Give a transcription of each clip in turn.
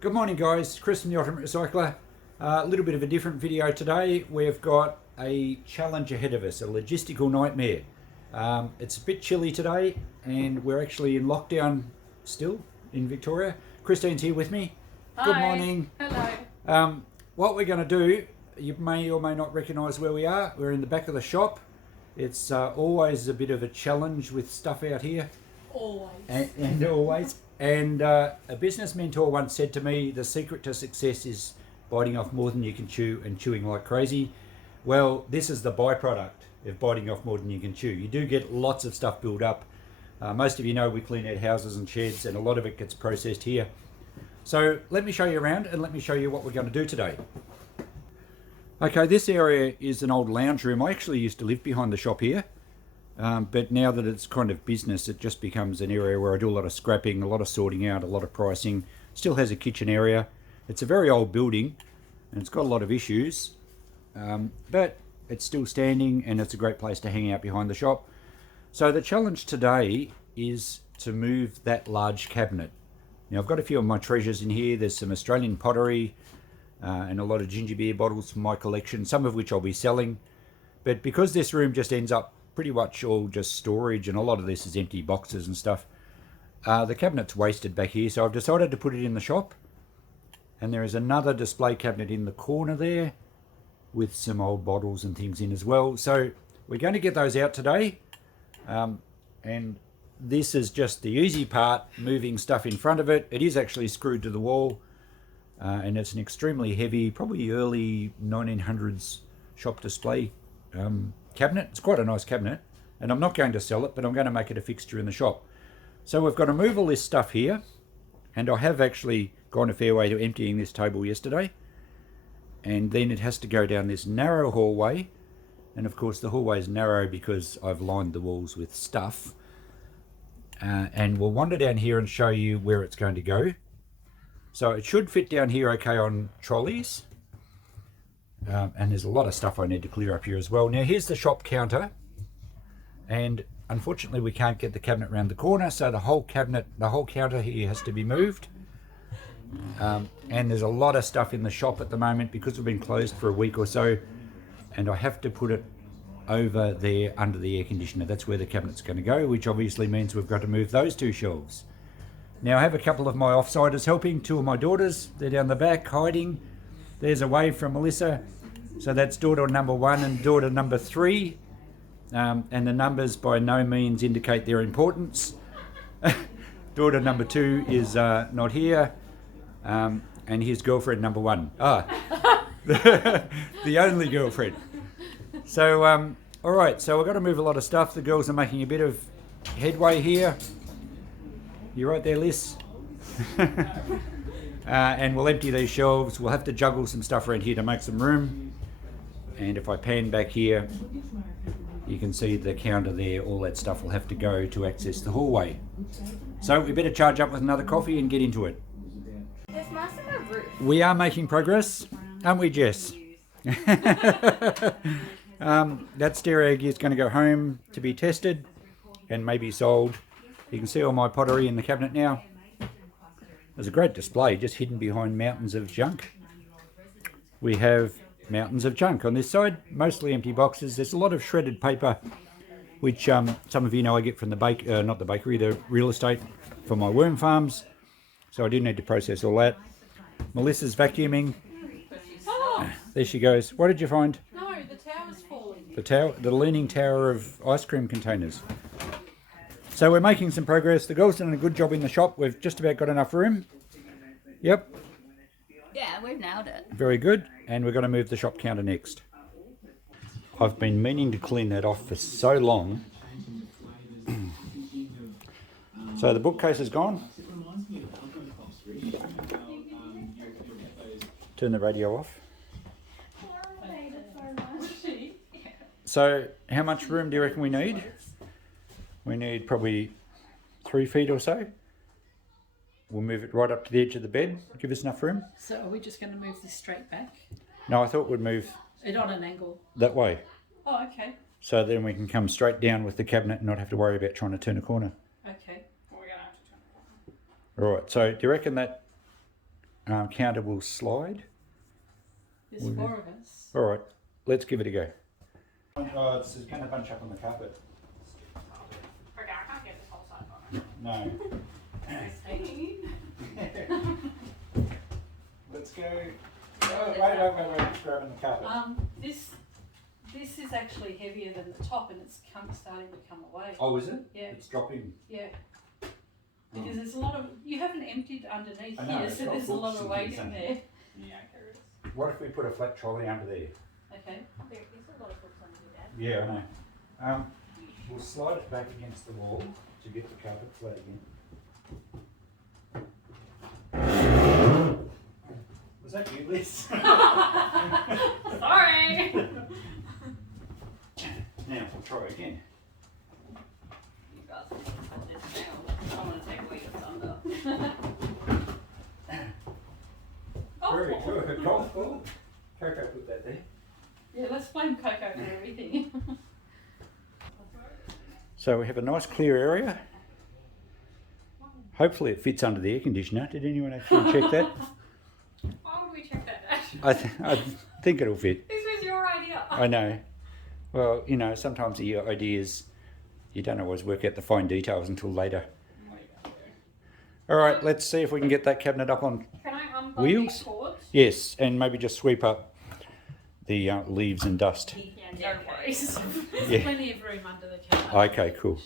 Good morning guys, Chris from the Ultimate Recycler. A little bit of a different video today. We've got a challenge ahead of us, a logistical nightmare. It's a bit chilly today and we're actually in lockdown still in Victoria. Christine's here with me. Hi. Good morning. Hello. What we're going to do, you may or may not recognise where we are. We're in the back of the shop. It's always a bit of a challenge with stuff out here. Always. And always. And a business mentor once said to me, the secret to success is biting off more than you can chew and chewing like crazy. Well, this is the byproduct of biting off more than you can chew. You do get lots of stuff built up. Most of you know we clean out houses and sheds, and a lot of it gets processed here. So let me show you around and let me show you what we're going to do today. Okay, this area is an old lounge room. I actually used to live behind the shop here. But now that it's kind of business, it just becomes an area where I do a lot of scrapping, a lot of sorting out, a lot of pricing. Still has a kitchen area. It's a very old building and it's got a lot of issues, but it's still standing and it's a great place to hang out behind the shop. So the challenge today is to move that large cabinet. Now I've got a few of my treasures in here. There's some Australian pottery and a lot of ginger beer bottles from my collection, some of which I'll be selling. But because this room just ends up pretty much all just storage and a lot of this is empty boxes and stuff, the cabinet's wasted back here, so I've decided to put it in the shop. And there is another display cabinet in the corner there with some old bottles and things in as well. So we're going to get those out today, and this is just the easy part, moving stuff in front of it. It is actually screwed to the wall, and it's an extremely heavy, probably early 1900s shop display cabinet. It's quite a nice cabinet, and I'm not going to sell it, but I'm going to make it a fixture in the shop. So we've got to move all this stuff here, and I have actually gone a fair way to emptying this table yesterday, and then it has to go down this narrow hallway, and of course the hallway is narrow because I've lined the walls with stuff, and we'll wander down here and show you where it's going to go. So it should fit down here okay on trolleys. And there's a lot of stuff I need to clear up here as well. Now here's the shop counter, and unfortunately we can't get the cabinet around the corner, so the whole counter here has to be moved. And there's a lot of stuff in the shop at the moment because we've been closed for a week or so, and I have to put it over there under the air conditioner. That's where the cabinet's going to go, which obviously means we've got to move those two shelves. Now I have a couple of my offsiders helping, two of my daughters. They're down the back hiding. There's a wave from Melissa. So that's daughter number 1 and daughter number 3. And the numbers by no means indicate their importance. Daughter number 2 is not here. And here's girlfriend number 1. The only girlfriend. So, all right, so we've got to move a lot of stuff. The girls are making a bit of headway here. You right there, Liz? And we'll empty these shelves. We'll have to juggle some stuff around here to make some room. And if I pan back here, you can see the counter there. All that stuff will have to go to access the hallway. So we better charge up with another coffee and get into it. There's most of a roof. We are making progress, aren't we, Jess? That stereo gear is going to go home to be tested and maybe sold. You can see all my pottery in the cabinet now. There's a great display just hidden behind mountains of junk. We have mountains of junk on this side, mostly empty boxes. There's a lot of shredded paper, which some of you know I get from the the real estate for my worm farms. So I do need to process all that. Melissa's vacuuming. Oh, There she goes. What did you find? no, the tower's falling. The leaning tower of ice cream containers. So we're making some progress. The girls done a good job in the shop. We've just about got enough room. Yep. Yeah, we've nailed it. Very good. And we're going to move the shop counter next. I've been meaning to clean that off for so long. So the bookcase is gone. Turn the radio off. So how much room do you reckon we need? We need probably 3 feet or so. We'll move it right up to the edge of the bed. Give us enough room. So are we just going to move this straight back? No, I thought we'd move It on an angle? that way. Oh, okay. So then we can come straight down with the cabinet and not have to worry about trying to turn a corner. Okay. All right, so do you reckon that countable slide. There's 4 of us. All right, let's give it a go. Oh, it's going to bunch up on the carpet. Okay, I can't get this whole side on it. No. Christine. Let's go. Oh, wait, it's grabbing the carpet. This is actually heavier than the top, and it's starting to come away. Oh, is it? Yeah. It's dropping. Yeah. Because there's a lot of, you haven't emptied underneath I know, here, it's so got there's a lot hooks of and weight things in in there. Yeah, there is. What if we put a flat trolley under there? Okay. There's a lot of books under here, Dad. Yeah, I know. We'll slide it back against the wall to get the carpet flat again. Was that you, Liz? Sorry! Now, we'll try again. You guys can put this down. I want to take away your thunder. Very good. Golf ball. Coco put that there. Yeah, let's blame Coco for everything. So we have a nice clear area. Hopefully it fits under the air conditioner. Did anyone actually check that? Why would we check that, Dad? I think it'll fit. This was your idea. I know. Well, you know, sometimes the ideas, you don't always work out the fine details until later. All right, let's see if we can get that cabinet up on Can I unplug wheels. these cords? Yes, and maybe just sweep up the leaves and dust. Yeah, no worries. There's Yeah. plenty of room under the counter. Okay, cool.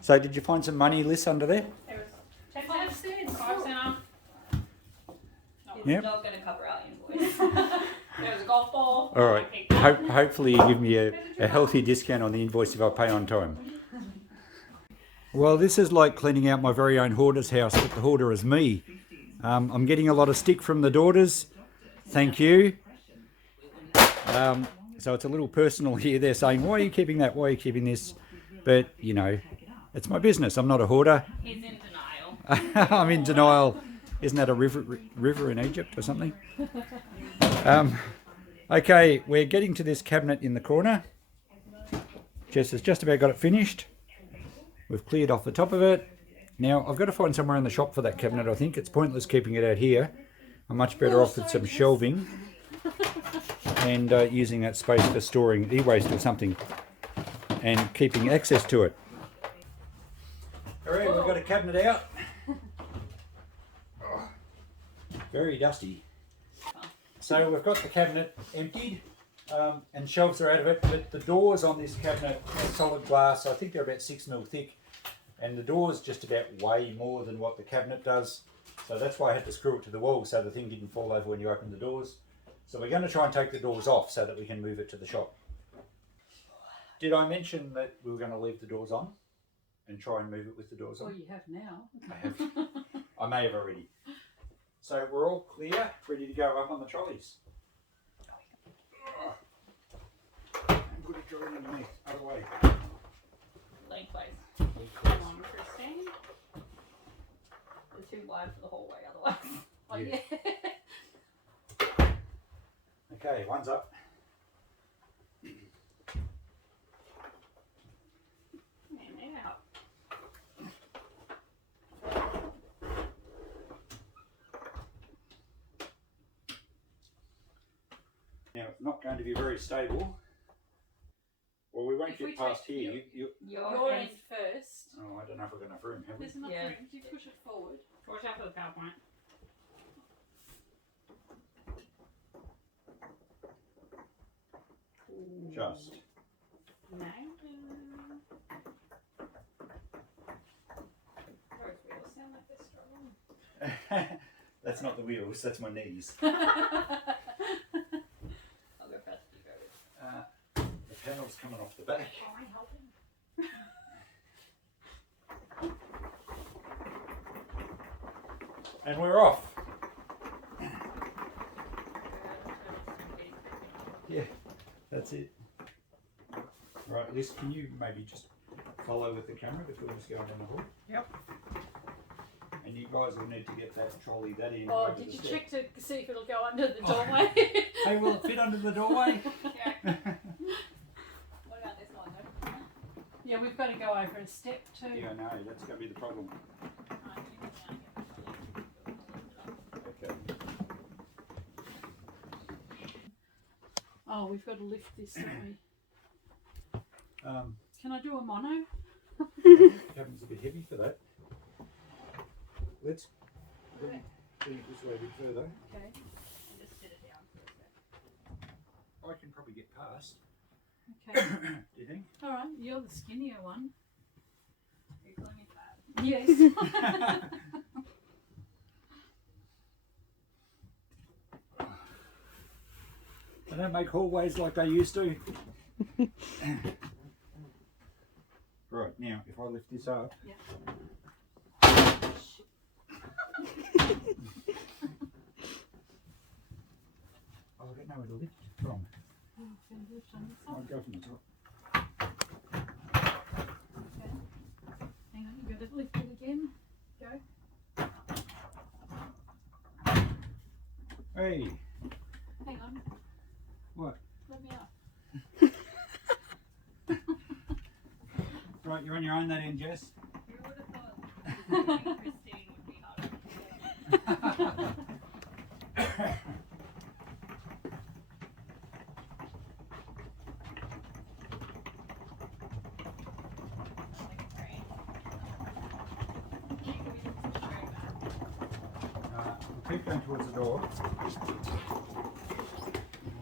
So did you find some money, Liz, under there? There was 10 5 cents. cents. 5 cents off. It's Yep. not going to cover our invoice. There was a golf ball. All right. I picked up. Hopefully you give me a healthy discount on the invoice if I pay on time. Well, this is like cleaning out my very own hoarder's house, but the hoarder is me. I'm getting a lot of stick from the daughters. Thank you. So it's a little personal here. They're saying, why are you keeping that? Why are you keeping this? But, you know, it's my business. I'm not a hoarder. He's in denial. I'm in denial. Isn't that a river in Egypt or something? Okay, we're getting to this cabinet in the corner. Jess has just about got it finished. We've cleared off the top of it. Now, I've got to find somewhere in the shop for that cabinet, I think. It's pointless keeping it out here. I'm much better off with some shelving and using that space for storing e-waste or something and keeping access to it. All right, we've got a cabinet out. Oh, very dusty. So we've got the cabinet emptied and shelves are out of it, but the doors on this cabinet are solid glass. I think they're about 6 mil thick, and the doors just about way more than what the cabinet does. So that's why I had to screw it to the wall so the thing didn't fall over when you open the doors. So we're going to try and take the doors off so that we can move it to the shop. Did I mention that we were going to leave the doors on and try and move it with the doors Well, on? you have now. I have. I may have already. So we're all clear, ready to go up on the trolleys. And put it drawing underneath, other way. Lengthways. Come on, Christine. They're too wide for the whole way otherwise. Oh, Yeah. yeah. Okay, one's up. And out. Now it's not going to be very stable. Well, we won't If we get past take here. Your end first. Oh, I don't know if we've got enough room, have we? There's enough Yeah. room. If you push it forward. Watch out for the PowerPoint. Just. No. Those wheels sound like they're struggling. That's not the wheels, that's my knees. I'll go first. You go. The panel's coming off the back. Oh, I'm helping. And we're off. Yeah, that's it. Right, Liz, can you maybe just follow with the camera before we just go down the hall? Yep. And you guys will need to get that trolley, that in. Oh, over did the you step. check to see if it'll go under the Oh. doorway? Hey, will it fit under the doorway? Yeah. What about this one though? Yeah, we've got to go over a step too. Yeah, no, that's going to be the problem. Okay. Oh, we've got to lift this, don't we? Can I do a mono? Cabinet's a bit heavy for that. Let's bring it this way a bit further. Okay. And just sit it down for a sec. I can probably get past. Okay. Do you think? All right. You're the skinnier one. Are you calling me fat? Yes. They don't make hallways like they used to. Right, now if I lift this up. Yeah. Oh, I don't know where to lift from. Oh, can I lift on this I'll side? go from the top. Okay. Hang on, you got to lift it again. Go. Hey, Hang on. what? Let me up. Right, you're on your own that end, Jess. Who would have thought Christine would be harder? We'll keep going towards the door.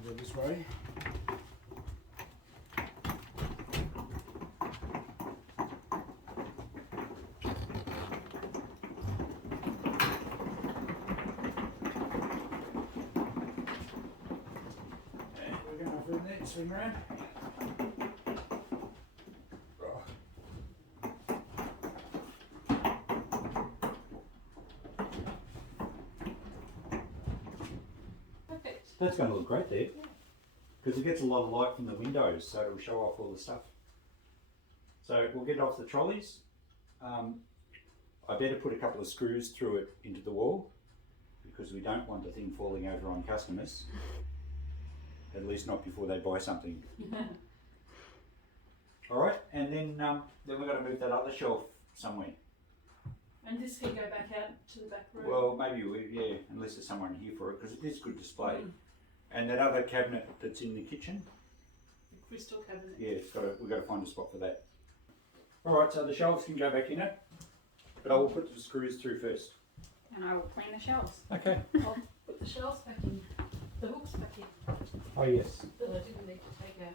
We'll go this way. And we're going to there, swing around. Perfect. That's going to look great there, because it gets a lot of light from the windows, so it'll show off all the stuff. So we'll get it off the trolleys. I better put a couple of screws through it into the wall, because we don't want the thing falling over on customers. At least not before they buy something. All right, and then we've got to move that other shelf somewhere. And this can go back out to the back room. Well, maybe yeah, unless there's someone here for it, because it is good display. And that other cabinet that's in the kitchen, The crystal cabinet. yeah, we've got to find a spot for that. All right, so the shelves can go back in it, but I will put the screws through first. And I will clean the shelves. Okay. I'll put the shelves back in. The hooks back in. Oh yes. That I didn't need to take out.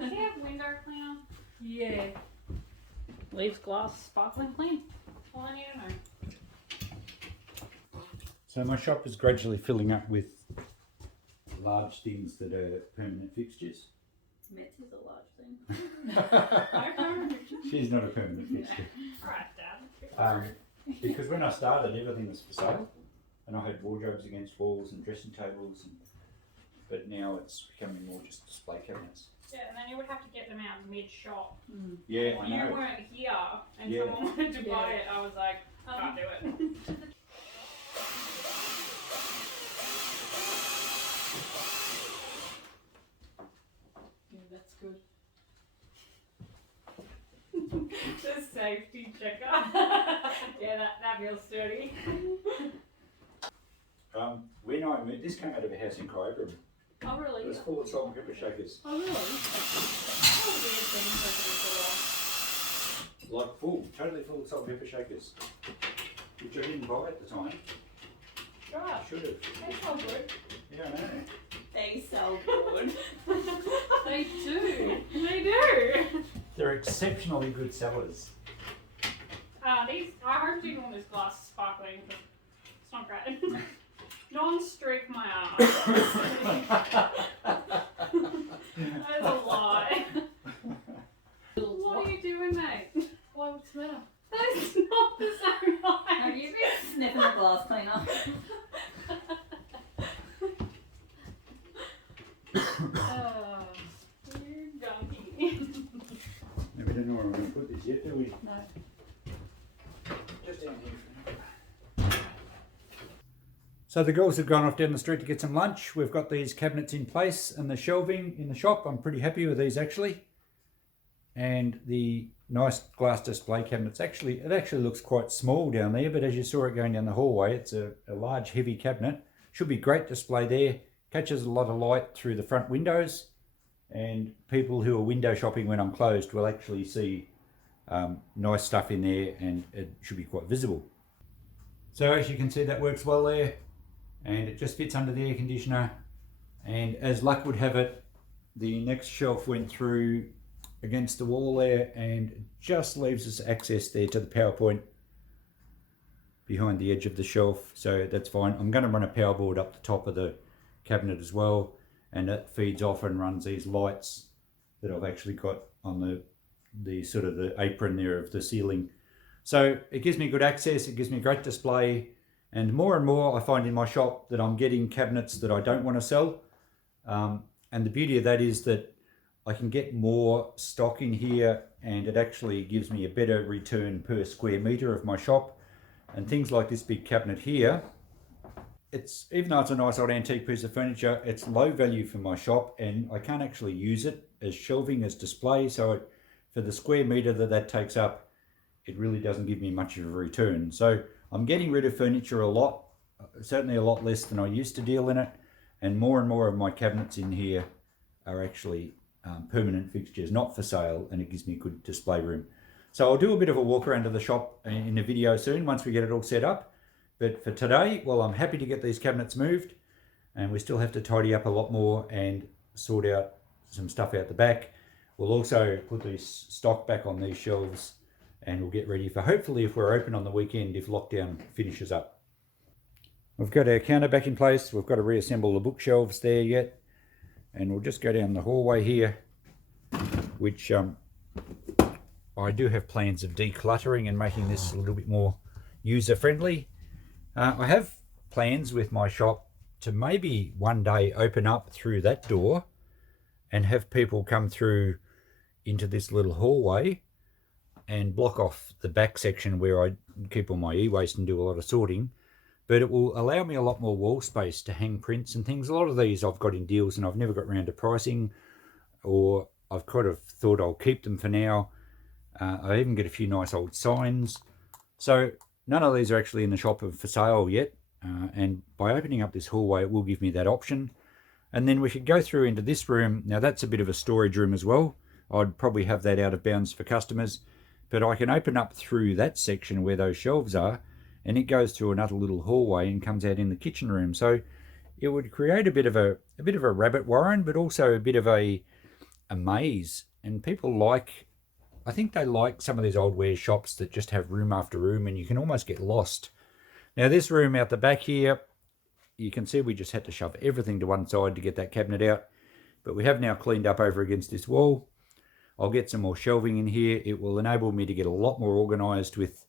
Does he have window cleaner? Yeah. Leaves glass sparkling clean. That's all I need to know. So my shop is gradually filling up with large things that are permanent fixtures. Mitz is a large thing. She's not a permanent fixture. Alright, Dad. Because when I started, everything was for sale, and I had wardrobes against walls and dressing tables, but now it's becoming more just display cabinets. Yeah, and then you would have to get them out mid-shop. Yeah, I You know. weren't here, and Yeah. someone wanted to buy Yeah. it. I was like, can't do it. Yeah, that's good. The safety checker. Yeah, that feels sturdy. When I moved, this came out of a house in Kyabram. Oh, really? It was full of salt and pepper shakers. Oh, really? That was a weird thing for people. Like full, totally full of salt and pepper shakers. Which I didn't buy at the time. Sure. I should have. They sell good. Yeah, I know. They sell good. They do. They do. They're exceptionally good sellers. These, I hope you want this glass sparkling, but it's not great. Don't streak my arm. That's a lie. What are you doing, mate? Why, what's the matter? That's not the same eye. Have you been sniffing the glass cleaner? You donkey. No, we don't know where we're going to put this yet, do we? No. Just down here for now. So the girls have gone off down the street to get some lunch. We've got these cabinets in place and the shelving in the shop. I'm pretty happy with these actually. And the nice glass display cabinets, it actually looks quite small down there, but as you saw it going down the hallway, it's a large heavy cabinet. should be great display there. Catches a lot of light through the front windows, and people who are window shopping when I'm closed will actually see nice stuff in there, and it should be quite visible. So as you can see, that works well there, and it just fits under the air conditioner. And as luck would have it, the next shelf went through against the wall there, and it just leaves us access there to the power point behind the edge of the shelf, so that's fine. I'm going to run a power board up the top of the cabinet as well, and it feeds off and runs these lights that I've actually got on the sort of the apron there of the ceiling. So it gives me good access, it gives me great display, and more I find in my shop that I'm getting cabinets that I don't want to sell. And the beauty of that is that I can get more stock in here, and it actually gives me a better return per square metre of my shop. And things like this big cabinet here, it's, even though it's a nice old antique piece of furniture, it's low value for my shop, and I can't actually use it as shelving, as display. So for the square metre that takes up, it really doesn't give me much of a return. So I'm getting rid of furniture a lot, certainly a lot less than I used to deal in it. And more of my cabinets in here are actually permanent fixtures, not for sale, and it gives me a good display room. So I'll do a bit of a walk around of the shop in a video soon once we get it all set up. But for today, well, I'm happy to get these cabinets moved, and we still have to tidy up a lot more and sort out some stuff out the back. We'll also put this stock back on these shelves, and we'll get ready for, hopefully, if we're open on the weekend, if lockdown finishes up. We've got our counter back in place. We've got to reassemble the bookshelves there yet, and we'll just go down the hallway here, which I do have plans of decluttering and making this a little bit more user-friendly. I have plans with my shop to maybe one day open up through that door and have people come through into this little hallway and block off the back section where I keep all my e-waste and do a lot of sorting. But it will allow me a lot more wall space to hang prints and things. A lot of these I've got in deals and I've never got around to pricing, or I've kind of thought I'll keep them for now. I even get a few nice old signs. So none of these are actually in the shop for sale yet. And by opening up this hallway, it will give me that option. And then we could go through into this room. Now that's a bit of a storage room as well. I'd probably have that out of bounds for customers. But I can open up through that section where those shelves are, and it goes through another little hallway and comes out in the kitchen room. So it would create a bit of a rabbit warren, but also a bit of a maze. And people like, I think they like some of these old ware shops that just have room after room, and you can almost get lost. Now this room out the back here, you can see we just had to shove everything to one side to get that cabinet out, but we have now cleaned up over against this wall. I'll get some more shelving in here. It will enable me to get a lot more organized with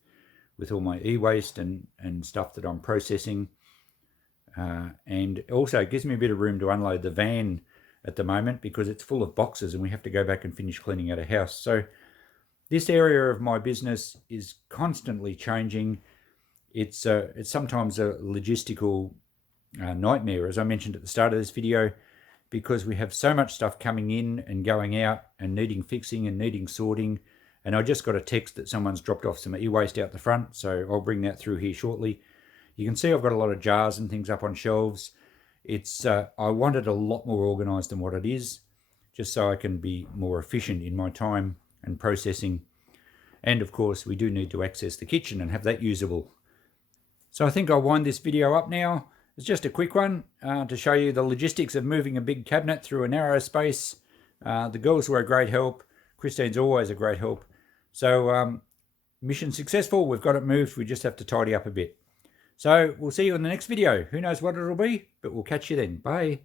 all my e-waste and stuff that I'm processing. And also it gives me a bit of room to unload the van at the moment, because it's full of boxes and we have to go back and finish cleaning out a house. So this area of my business is constantly changing. It's sometimes a logistical nightmare, as I mentioned at the start of this video, because we have so much stuff coming in and going out and needing fixing and needing sorting. And I just got a text that someone's dropped off some e-waste out the front, so I'll bring that through here shortly. You can see I've got a lot of jars and things up on shelves. It's I want it a lot more organized than what it is, just so I can be more efficient in my time and processing. And of course, we do need to access the kitchen and have that usable. So I think I'll wind this video up now. It's just a quick one to show you the logistics of moving a big cabinet through a narrow space. The girls were a great help. Christine's always a great help. So mission successful. We've got it moved. We just have to tidy up a bit. So we'll see you in the next video. Who knows what it'll be, but we'll catch you then. Bye.